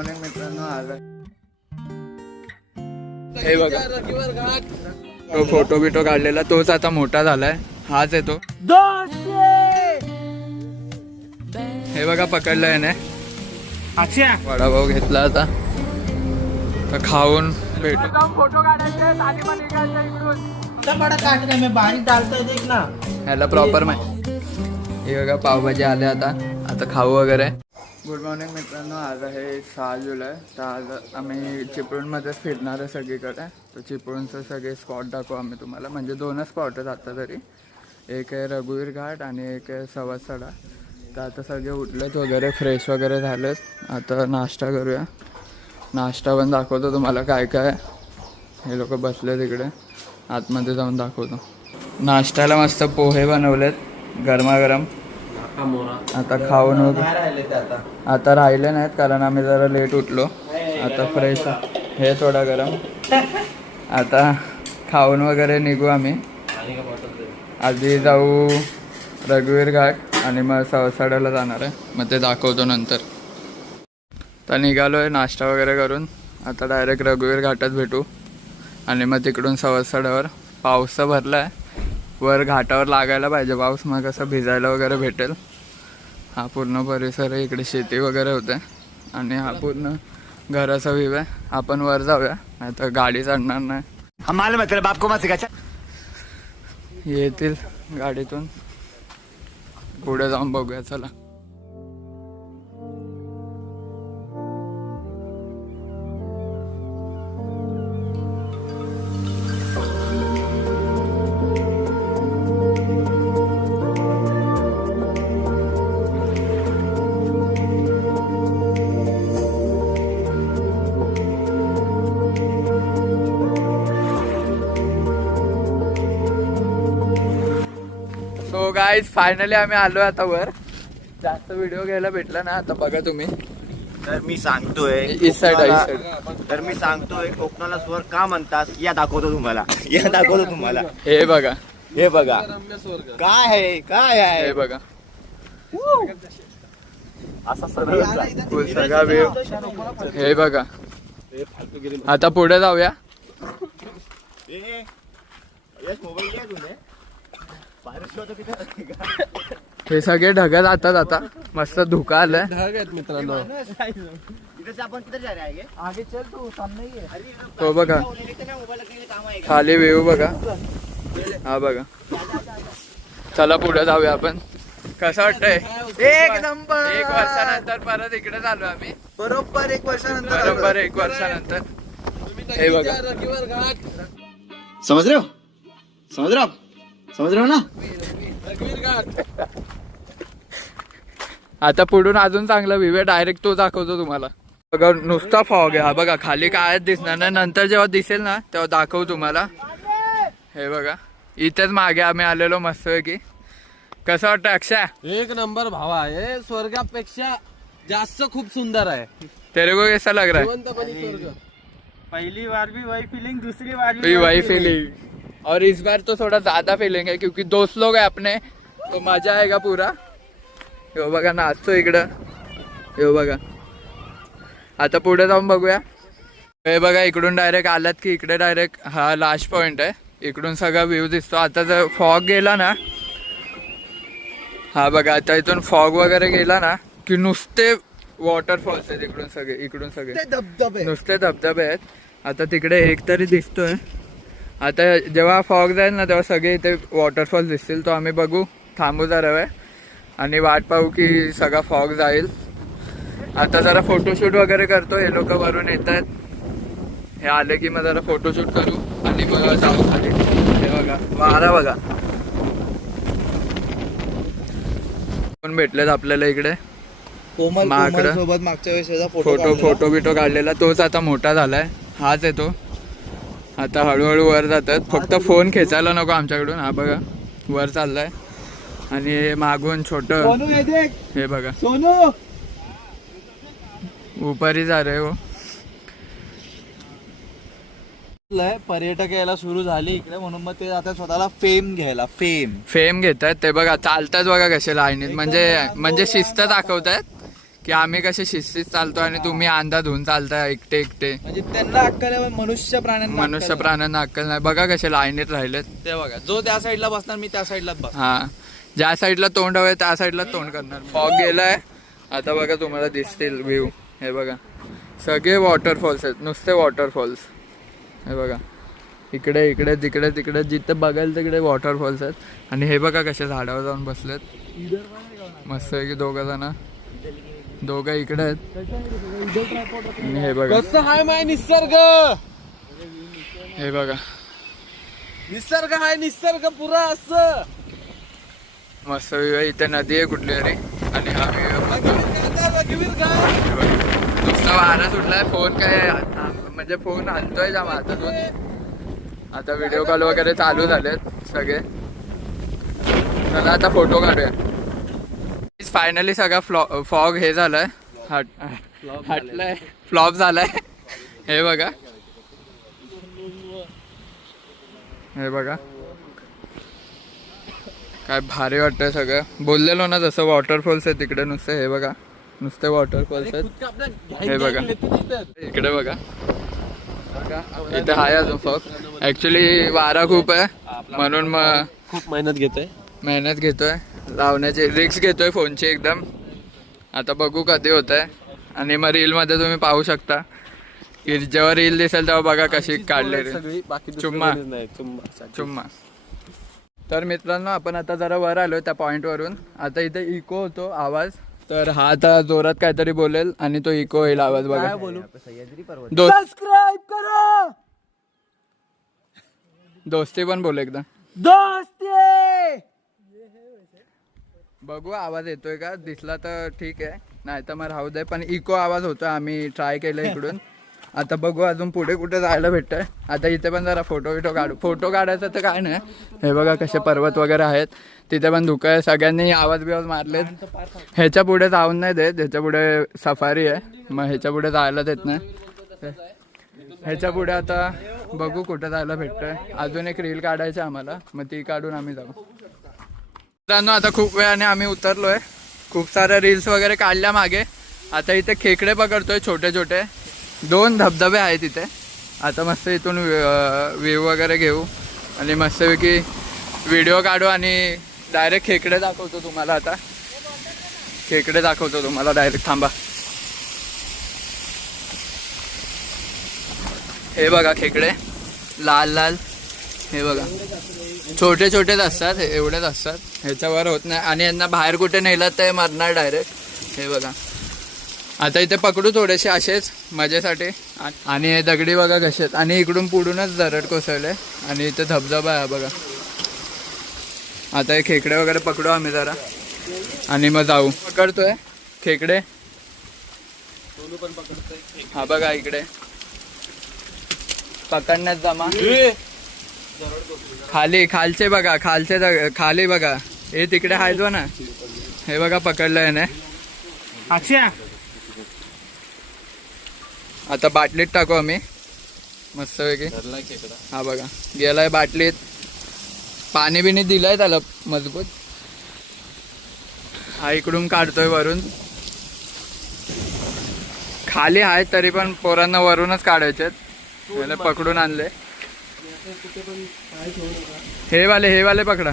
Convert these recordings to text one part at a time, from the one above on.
Morning मित्रांनो. आलं हे बघा, तो फोटो बिटो काढलेला तोच आता मोठा झालाय. हाच आहे तो. हे बघा पकडलाय ना. वडापाव घेतला आता तर खाऊन भेटू. फोटो काढायचे ह्याला प्रॉपर माहिती. हे बघा पावभाजी आले आता खाऊ वगैरे. गुड मॉर्निंग मित्रांनो. आज आहे 6 जुलै. तर आज आम्ही चिपळूणमध्येच फिरणार आहे सगळीकडे. तर चिपळूणचं सगळे स्पॉट दाखवू आम्ही तुम्हाला. म्हणजे 2च स्पॉट आहेत आता तरी. एक आहे रघुवीर घाट आणि एक आहे सवासडा. तर आता सगळे उठलेत वगैरे, फ्रेश वगैरे झालेत. आता नाश्ता करूया. नाश्ता पण दाखवतो तुम्हाला काय काय. हे लोक बसले तिकडे, आतमध्ये जाऊन दाखवतो. नाश्त्याला मस्त पोहे बनवलेत गरमागरम. आता खाऊन वगैरे आता राहिले नाहीत कारण आम्ही जरा लेट उठलो. आता फ्रेश हे थोडा गरम. आता खाऊन वगैरे निघू आम्ही. आधी जाऊ रघुवीर घाट आणि मग सवसाड्याला जाणार आहे. मग ते दाखवतो नंतर. तर निघालो आहे नाश्ता वगैरे करून. आता डायरेक्ट रघुवीर घाटात भेटू आणि मग तिकडून सवसाड्यावर. पाऊस तर भरला आहे. वर घाटावर लागायला पाहिजे पाऊस, मग कसं भिजायला वगैरे भेटेल. हा पूर्ण परिसर आहे. इकडे शेती वगैरे होते आणि हा पूर्ण घराचा व्ह्यू आहे. आपण वर जाऊया, नाही तर गाडी चढणार नाही. येतील गाडीतून. पुढे जाऊन बघूया चला. सो गाईज फायनली आम्ही आलो आता वर. जास्त व्हिडिओ घ्यायला भेटला ना. आता बघा तुम्ही. तर मी सांगतोय इस साइड तर मी सांगतोय कोकणाला स्वर्ग का म्हणतात. या दाखवतो तुम्हाला. या दाखवतो तुम्हाला. हे बघा, हे बघा काय आहे, काय आहे. हे बघा असा सरळ सगळा व्ह्यू. हे बघा. आता पुढे जाऊया. मोबाईल घ्या तुम्ही. हे सगळे ढग जातात. आता मस्त धुका आलाय. ढग आहेत मित्रांनो. तो बघा खाली व्ह्यू बघा. हा बघा. चला पुढे जाऊया आपण. कसं वाटतंय? एक नंबर. 1 वर्षानंतर परत इकडे चालू आम्ही. बरोबर 1 वर्षानंतर. बरोबर 1 वर्षानंतर. हे बघा. समज रहे हो, समज रहे हो, समज रहे हो ना. आता पुढून अजून चांगला व्ह्यू आहे. डायरेक्ट तो दाखवतो तुम्हाला. बघा नुसता फॉग आहे. हा बघा खाली काय दिसणार नाही. नंतर जेव्हा दिसेल ना तेव्हा दाखवू तुम्हाला. हे बघा इथेच मागे आम्ही आलेलो मस्त आहे की. कसं वाटतं अक्षय? एक नंबर भावा. हे स्वर्गापेक्षा जास्त खूप सुंदर आहे. तेरे को कैसा लग रहा है? जिवंतपणी स्वर्ग. पहली बार भी वही फीलिंग, दूसरी बार भी वही फीलिंग. और इस बार तो थोड़ा ज्यादा फीलिंग है क्योंकि दोस्त लोग है अपने, तो मजा आएगा पूरा. हे बघा नाचतो इकडं. हे बघा. आता पुढे जाऊन बघूया. हे बघा इकडून डायरेक्ट आलात की इकडे डायरेक्ट हा लास्ट पॉइंट आहे. इकडून सगळा व्ह्यू दिसतो. आता जर फॉग गेला ना, हा बघा आता इथून फॉग वगैरे गेला ना की नुसते वॉटरफॉल्स आहेत इकडून सगळे. इकडून सगळे धबधबे नुसते धबधबे आहेत. आता तिकडे एक तरी दिसतोय. आता जेव्हा फॉग जाईल ना तेव्हा सगळे इथे वॉटरफॉल दिसतील. तो आम्ही बघू, थांबू जरा वेळ आणि वाट पाहू की सगळा फॉग जाईल. आता जरा फोटोशूट वगैरे करतो. हे लोक वरून येत आहेत. हे आले की मग जरा फोटोशूट करू आणि मग जाऊ खाली. हे बघा वारा बघा. कोण भेटलेत आपल्याला इकडे. माकडं सोबत मागच्या वेळेस फोटो बिटो काढलेला तोच आता मोठा झालाय. हाच आहे तो. आता हळूहळू वर जातात. फक्त फोन खेचायला नको आमच्याकडून. हा बघा वर चाललाय आणि मागून छोट. हे बघा ऊपर ही जा रहे हो. पर्यटक यायला सुरू झाले इकडे म्हणून मग ते आता स्वतःला फेम घ्यायला फेम घेतात. ते बघा चालतात बघा कसे लाईनीत. म्हणजे शिस्त दाखवतायत की आम्ही कसे शिस्तीत चालतो आणि तुम्ही अंधाध होऊन चालताय एकटे एकटे. म्हणजे त्यांना अक्कल आहे, मनुष्य प्राण्यांना मनुष्य अक्कल प्राण्यांना अक्कल नाही. बघा कसे लाईनीत राहिलेत. नाही. ते बघा, जो त्या साईडला बसणार मी त्या साईडलाच बस. हा, ज्या साईडला तोंड हवंय त्या साईडला तोंड करणार. फॉग गेलाय आता. बघा तुम्हाला दिसतील व्ह्यू. हे बघा सगळे वॉटरफॉल्स आहेत, नुसते वॉटरफॉल्स. हे बघा इकडे इकडे तिकडे तिकडे जिथे बघाल तिकडे वॉटरफॉल्स आहेत. आणि हे बघा कसे झाडावर जाऊन बसलेत मस्त आहे की दोघं इकडे आहेत. आणि हे बघा कसं हाय माय निसर्ग, हे बघा निसर्ग हाय, निसर्ग पुरा असं मस्त व्ह्यू आहे. इथे नदी आहे कुठली तरी आणि हा व्ह्यू नुसता वारा सुटलाय. फोन काय म्हणजे फोन हलतोय जाम हातातून. आता व्हिडिओ कॉल वगैरे चालू झालेत सगळे. चला आता फोटो काढूया. फायनली सगळा फॉग हे झालाय, हटलाय, फ्लॉप झालाय. हे बघा, हे बघा काय भारी वाटतंय सगळं. बोललेलो ना जसं वॉटरफॉल्स आहे तिकडे नुसते. हे बघा नुसते वॉटरफॉल्स आहेत. हे बघा इकडे बघा, इथे आहे अजून फॉग. ऍक्च्युली वारा खूप आहे म्हणून मग खूप मेहनत घेतोय लावण्याची, रिक्स घेतोय फोनची एकदम. आता बघू कधी होत आहे. आणि मग रील मध्ये तुम्ही पाहू शकता की जेव्हा रील दिसेल तेव्हा बघा कशी काढले रील. चुम्मा. तर मित्रांनो आपण आता जरा वर आलोय त्या पॉइंट वरून. आता इथे इको होतो आवाज, तर हा आता जोरात काहीतरी बोलेल आणि तो इको होईल आवाज. बघा सबस्क्राइब करा, दोस्ती पण बोल एकदा. दोस्ती. बघू आवाज येतोय का, दिसला तर ठीक आहे, नाही तर मग राहू दे. पण इको आवाज होतोय, आम्ही ट्राय केलं इकडून. आता बघू अजून पुढे कुठे जायला भेटतंय. आता इथे पण जरा फोटो काढू. फोटो काढायचं तर काय नाही. हे बघा कसे पर्वत वगैरे आहेत, तिथे पण धुकं आहे. सगळ्यांनी आवाज बिवाज मारलेत. ह्याच्या पुढे जाऊन नाही देत, ह्याच्या पुढे सफारी आहे, मग ह्याच्या पुढे जायला देत नाही. ह्याच्या पुढे आता बघू कुठे जायला भेटतंय. अजून एक रील काढायची आम्हाला, मग ती काढून आम्ही जाऊ. मित्रांनो आता खूप वेळाने आम्ही उतरलोय. खूप साऱ्या रील्स वगैरे काढल्या मागे. आता इथे खेकडे पकडतोय छोटे छोटे. 2 धबधबे आहेत इथे. आता मस्त इथून व्ह्यू वगैरे घेऊ आणि मस्तपैकी व्हिडिओ काढू आणि डायरेक्ट खेकडे दाखवतो तुम्हाला. आता खेकडे दाखवतो तुम्हाला डायरेक्ट. थांबा, हे बघा खेकडे लाल लाल. हे बघा छोटे छोटेच असतात, एवढेच असतात, ह्याच्यावर होत नाही. आणि यांना बाहेर कुठे नेलं तर मरणार डायरेक्ट. हे बघा आता इथे पकडू थोडेसे असेच मजेसाठी. आणि हे दगडी बघा कसे आहेत. आणि इकडून पुढूनच दरड कोसळले. आणि इथे धबधबा आहे बघा. आता हे खेकडे वगैरे पकडू आम्ही जरा आणि मग जाऊ. पकडतोय खेकडे. हा बघा इकडे पकडण्यात जमा. खालचे बघा, खाली बघा. हे तिकडे आहेत ना. हे बघा पकडलं याने. अच्छा, आता बाटलीत टाकू आम्ही मस्तपैकी. हा बघा गेलाय बाटलीत. पाणी बिनी दिलंय त्याला मजबूत. हा इकडून काढतोय वरून. खाली आहेत तरी पण पोरांना वरूनच काढायचे. पकडून आणले. हे वाले पकडा.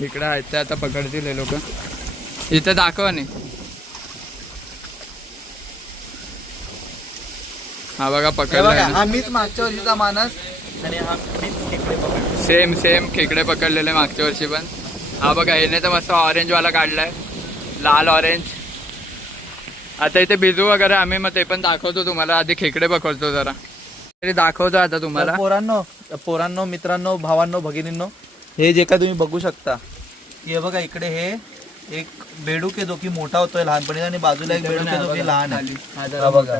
इकडे आहेत ते आता पकडतील हे लोक. इथे दाखवा नाही. हा बघा पकडला. हा मीच मागच्या वर्षीचा मानस. आणि हा खेकडे पकडले. सेम खेकडे पकडलेले मागच्या वर्षी पण. हा बघा याने तर मस्त ऑरेंज वाला काढलाय, लाल ऑरेंज. आता इथे भिजू वगैरे आम्ही, मग ते पण दाखवतो तुम्हाला. आधी खेकडे पकडतो जरा तरी दाखवतो आता तुम्हाला. पोरांनो मित्रांनो, भावांनो, भगिनींनो, हे जे काय तुम्ही बघू शकता, हे बघा इकडे हे एक बेडूक आहे जो की मोठा होतोय लहानपणी, आणि बाजूला एक बेडूक आहे जो की लहान आहे. हा बघा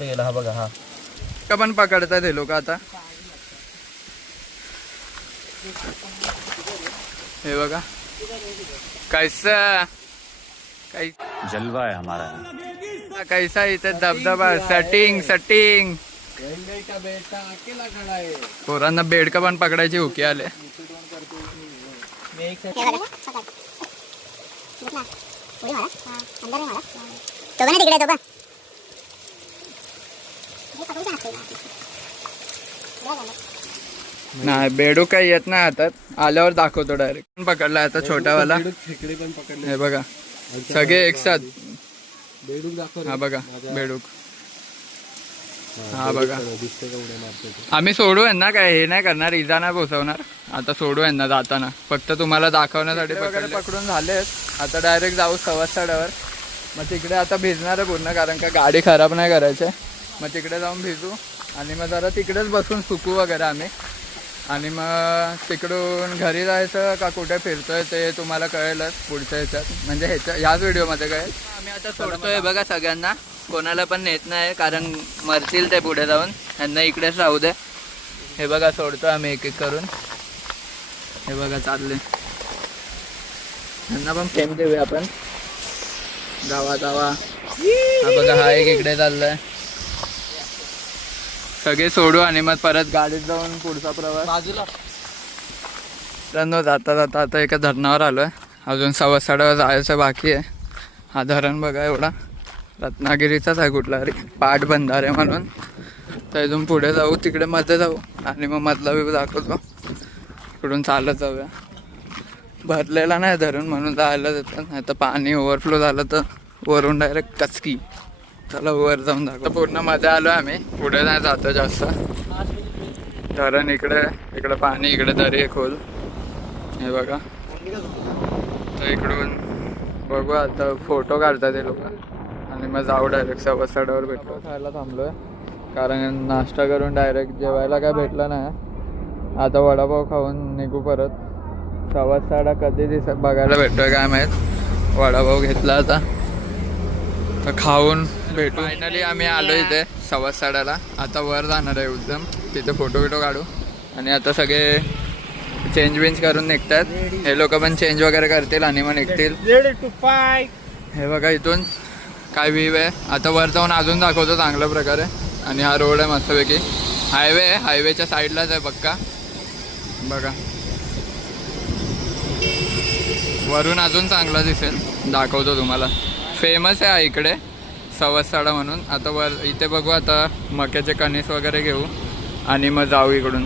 गेला. हा बघा, हा का पण पकडतात हे लोक आता. हे बघा कैसा जलवा आहे हमारा. कैसा इथे धबधबा. सटिंग पोरांना बेडका पण पकडायची हुकी आले. तो बघा तिकडे तो बघ नाही बेडूक काही येत नाही हातात, आल्यावर दाखवतो डायरेक्ट. पकडला आता छोटावाला, हे बघा सगळे एक साथ. हा बघा बेडूक, हा बघा. आम्ही सोडू यांना, काय हे नाही करणार, इजा नाही पोचवणार. आता सोडू यांना जाताना, फक्त तुम्हाला दाखवण्यासाठी. वगैरे पकडून झालेत, आता डायरेक्ट जाऊ सवासाड्यावर. मग तिकडे आता भिजणार आहे पूर्ण, कारण का गाडी खराब नाही करायची. मग तिकडे जाऊन भिजू आणि मग जरा तिकडेच बसून सुकू वगैरे आम्ही. आणि मग तिकडून घरी जायचं का कुठे फिरतोय ते तुम्हाला कळेलच पुढच्या ह्याच्यात, म्हणजे ह्याच व्हिडिओमध्ये कळेल. आम्ही आता सोडतोय बघा सगळ्यांना, कोणाला पण नेत नाही कारण मरतील ते पुढे जाऊन, यांना इकडेच राहू दे. हे बघा सोडतोय आम्ही एक एक करून. हे बघा चालले, यांना पण फेम देऊया आपण. गावा गावा, हा बघा हा एक इकडे चाललाय. सगळे सोडू आणि मग परत गाडीत जाऊन पुढचा प्रवास. बाजूला जाता जाता आता एका धरणावर आलोय. अजून सवासाड्यावर जायचं बाकी आहे. हा धरण बघा एवढा रत्नागिरीचाच आहे कुठला तरी, पाट बंधारे म्हणून. तर इथून पुढे जाऊ, तिकडे मध्ये जाऊ आणि मग मधला व्ह्यू दाखवतो. इकडून चालत जाऊया. भरलेला नाही धरण म्हणून जायला देतात, नाही तर पाणी ओव्हरफ्लो झालं तर वरून डायरेक्ट कचकी. चला वर जाऊन दाखव. पूर्ण मध्ये आलो आहे आम्ही, पुढे नाही जातो जास्त. धरण इकडे, इकडे पाणी, इकडे दरी आहे खोल. हे बघा, तर इकडून बघू आता फोटो काढतात ते लोक आणि मग जाऊ डायरेक्ट सवासाड्यावर. भेटलो खायला थांबलोय कारण नाश्ता करून डायरेक्ट जेवायला काय भेटलं नाही. आता वडापाव खाऊन निघू परत. सवासाडा कधी बघायला भेटतोय काय माहीत. वडापाव घेतला आता, तर खाऊन भेटू. फायनली आम्ही आलो इथे सवासाड्याला. आता वर जाणार आहे एकदम, तिथे फोटो बिटो काढू आणि आता सगळे चेंज वेंज करून निघतात. हे लोक पण चेंज वगैरे करतील आणि मग निघतील. हे बघा इथून काय व्ह्यू आहे. आता वर जाऊन अजून दाखवतो चांगल्या प्रकारे. आणि हा रोड आहे मस्तपैकी, हायवे आहे, हायवेच्या साईडलाच आहे पक्का. बघा वरून अजून चांगला दिसेल, दाखवतो तुम्हाला. फेमस आहे इकडे सवासाडा म्हणून. आता वर इथे बघू, आता मक्याचे कणीस वगैरे घेऊ आणि मग जाऊ इकडून.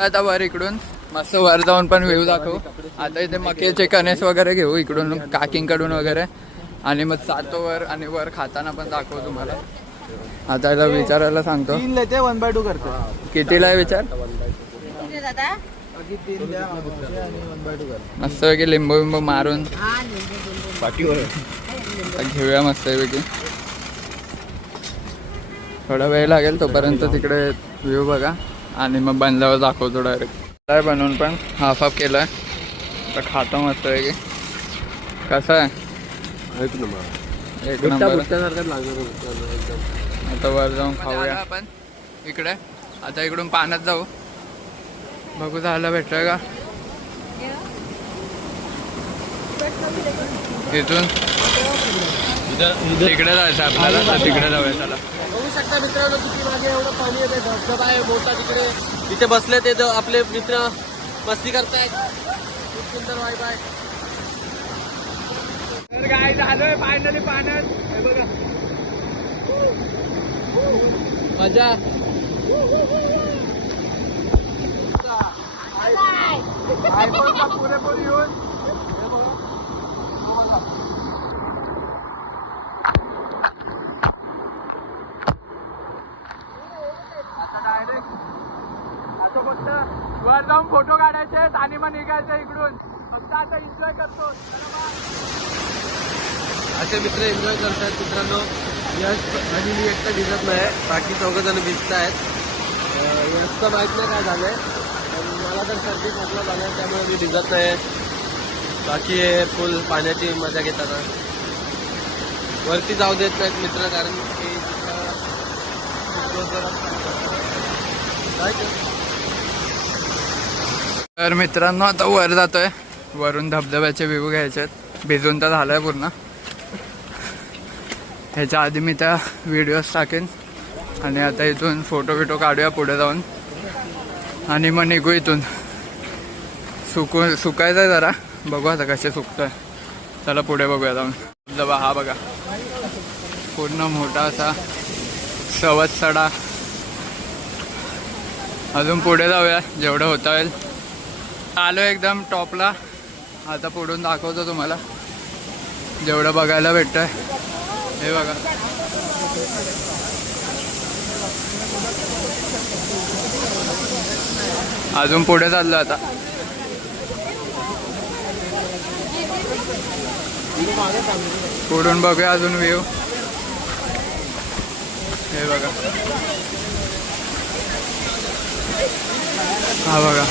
आता वर इकडून मस्त वर जाऊन पण व्ह्यू दाखवू. आता इथे मक्याचे कणीस वगैरे घेऊ इकडून काकींकडून वगैरे आणि मग जातो वर. आणि वर खाताना पण दाखवू तुम्हाला. आता याला विचारायला सांगतो 3 लेते 1/2 करते. कितीला आहे विचार. मस्तपैकी लिंबू बिंबू मारून घेऊया मस्तपैकी. थोडा वेळ लागेल तोपर्यंत तिकडे व्ह्यू बघा आणि मग बनल्यावर दाखवतो डायरेक्ट. काय बनवून पण हाफ हाफ केलाय. तर खातो मस्तपैकी. कसं आहे एक नंबर. आता वर जाऊन खाऊया आपण इकडे. आता इकडून पाण्यात जाऊ, बघू झालं भेटतोय का. तिथून तिकडे जायचं आपल्याला, तर तिकडे जाऊया. चला. बघू शकता मित्रांनो किती मागे एवढं पाणी येते, धबधबा आहे मोठा तिकडे. इथे बसले ते आपले मित्र मस्ती करतायत. खूप सुंदर वाईब आहे. तर काय झालंय फायनली पाण्यात. हे बघा मजा. पुरेपूर येऊन वर जाऊन फोटो काढायचे आणि मग निघायचं इकडून. फक्त आता एन्जॉय करतो. असे मित्र एन्जॉय करतात. मित्रांनो यश आणि मी एकटा भिजत नाही, बाकी 4 जण भिजत आहेत. यशचं माहीत नाही काय झालंय, पण मला तर सर्दी खोकला झालाय त्यामुळे मी भिजत नाही. बाकी हे फुल पाण्याची मजा घेतात. वरती जाऊ देत नाहीत मित्र, कारण की तर मित्रांनो आता वर जातोय. वरून धबधब्याचे व्ह्यू घ्यायचे आहेत. भिजून तर झालंय पूर्ण. ह्याच्या आधी मी त्या व्हिडिओज टाकेन. आणि आता इथून फोटो बिटो काढूया पुढे जाऊन आणि मग निघू इथून. सुकायचं आहे जरा, बघू आता कसे सुकतोय. चला पुढे बघूया जाऊन. धबधबा हा बघा, पूर्ण मोठा असा सवत सडा. अजून पुढे जाऊया जेवढं होता येईल. आलो एकदम टॉपला. आता पुढून दाखवतो तुम्हाला जेवढं बघायला भेटतंय. हे बघा, अजून पुढे चाललो आता. पुढून बघूया अजून व्ह्यू. हे बघा, हा बघा,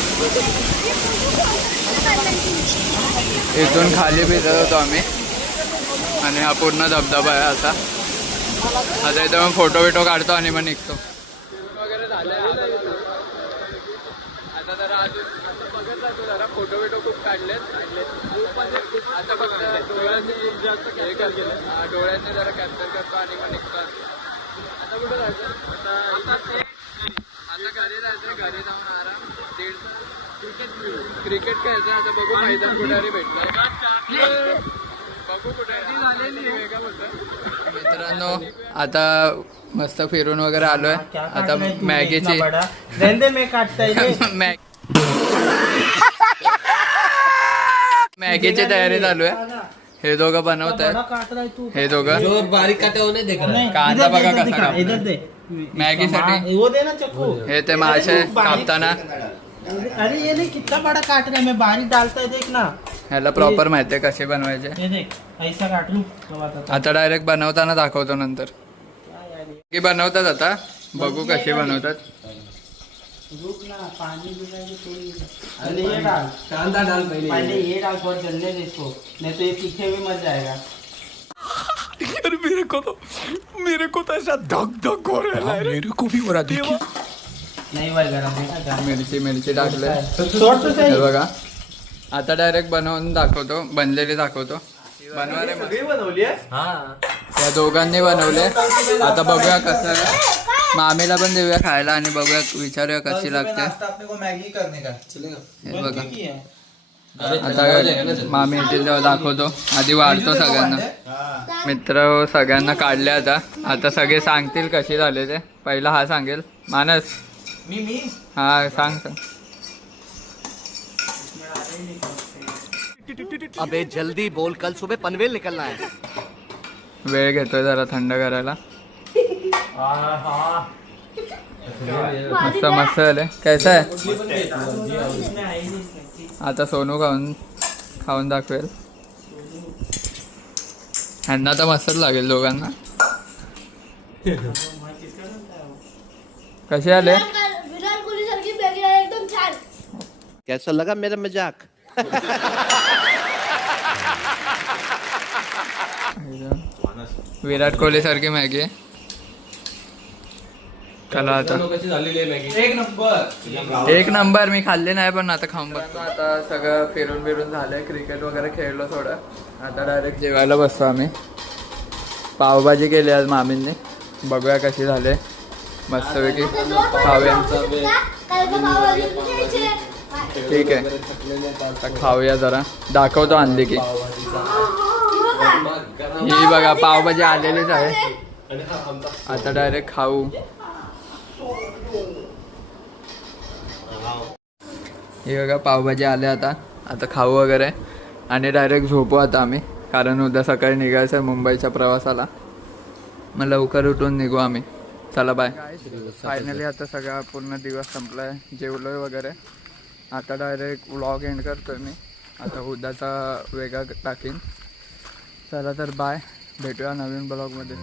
इथून खाली भिजत होतो आम्ही आणि हा पूर्ण धबधबा आहे. आता इथं मग फोटो बिटो काढतो आणि मग निघतो वगैरे झालं. आता जरा अजून बघत जातो, जरा फोटो बिटो खूप काढलेत. आता फक्त डोळ्यांनी डोळ्यांनी जरा कॅप्चर करतो आणि मग निघतो. आता कुठं जायचं? आता घरी जायचं. घरी जाऊन आराम. क्रिकेट खेळायचं. आता बघू मैदान कुठे भेटलंय. बघू कुठे वेगळं होतं. मित्रांनो आता मस्त फिरून वगैरे आलोय. आता मॅगीची मॅगीची तयारी चालू आहे. हे दोघं बनवत आहेत. हे दोघं बारीक काटे कांदा बघा कसा कापतोय मॅगीसाठी. हे ते मासे कापताना. अरे ये देख कितना बड़ा काट रहा है, मैं बारीक डालता है देख ना. ह्याला प्रॉपर माहिती आहे कसे बनवायचे. ये देख ऐसा काट लूं तो बताता आता डायरेक्ट बनवताना दाखवतो नंतर. की बनवतात आता बघू कसे बनवतात. रुक ना, पानी मिलाएंगे थोड़ी. अरे ये डाल, कांदा डाल पहले ये डाल, बहुत जलने दे इसको, नहीं तो ये तीखे भी मर जाएगा. यार मेरे को तो ऐसा धक धक हो रहा है. मेरे को भी हो रहा देखिए. नहीं भाई गरम है ना. मिरची टाकले. शॉर्ट तो हे बघा, आता डायरेक्ट बनवून दाखवतो. बनलेली दाखवतो. बनवले बनवली है. या दोघांनी बनवले. आता बघूया कसं. मामीला पण देऊया खायला आणि बघूया, विचारूया कशी लागते. मॅगी करणे का हे बघा, आता मामी येतील तेव्हा दाखवतो. आधी वाढतो सगळ्यांना. मित्र सगळ्यांना काढले. आता सगळे सांगतील कशी झाले ते. पहिला हा सांगेल. मानस मी हा सांग. अबे जल्दी बोल, कल सुबह पनवेल निकलना है. वेळ घेतोय जरा थंड करायला. मस्त मस्त झाले. कैसा आहे? आता सोनू खाऊन दाखवेल. ह्यांना तर मस्तच लागेल दोघांना. कसे आले? विराट कोहली सारखी मॅगी आहे, एकदम छान. कैसा लगा मेरा मजाक? विराट कोहली सारखी मॅगी आहे. चला आता एक नंबर. मी खाल्ले नाही पण आता खाऊन बघतो. आता सगळं फिरून बिरून झालंय. क्रिकेट वगैरे खेळलो थोडं. आता डायरेक्ट जेवायला बसतो आम्ही. पावभाजी केली आज मामींनी. बघूया कशी झाले. मस्तपैकी खाऊया. ठीक आहे, आता खाऊया जरा. दाखवतो आणली की. ही बघा पावभाजी आलेलीच आहे. आता डायरेक्ट खाऊ. ही बघा पावभाजी आले. आता खाऊ वगैरे आणि डायरेक्ट झोपू आता आम्ही. कारण उद्या सकाळी निघायचं आहे मुंबईच्या प्रवासाला. मग लवकर उठून निघू आम्ही. चला बाय. फायनली आता सगळा पूर्ण दिवस संपलाय. जेवलोय वगैरे. आता डायरेक्ट व्लॉग एंड करतोय मी. आता उद्याचा वेगळा टाकीन. चला तर बाय. भेटूया नवीन ब्लॉगमध्ये.